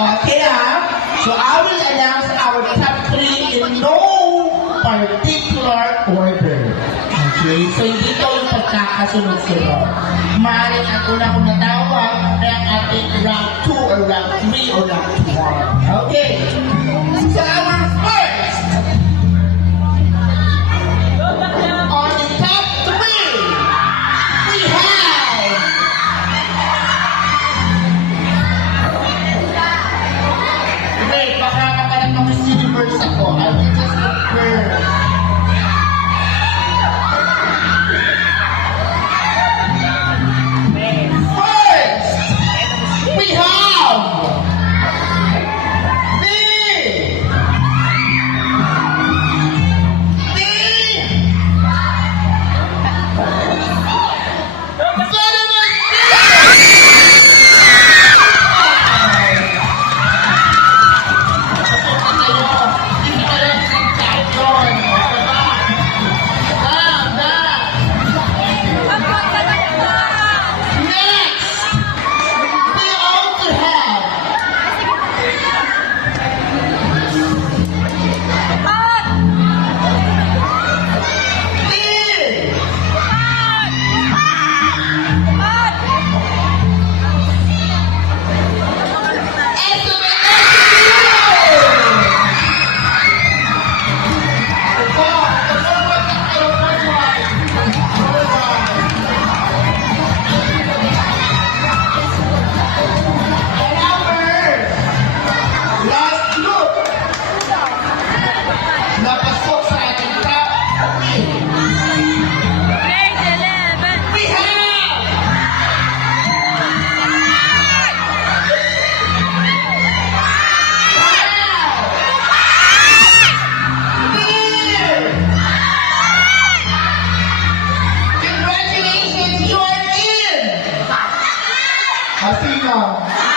Okay, so I will announce our top 3 in no particular order. Okay, so hindi ito yung pagkakasunod-sunod. Maaaring ang una kong natawag ay ang ating round 2 or round 3 or round 4. Okay, so our first on the top 3, we have wait, baka makalang Miss Universe ako. I will just look first. We have Athena.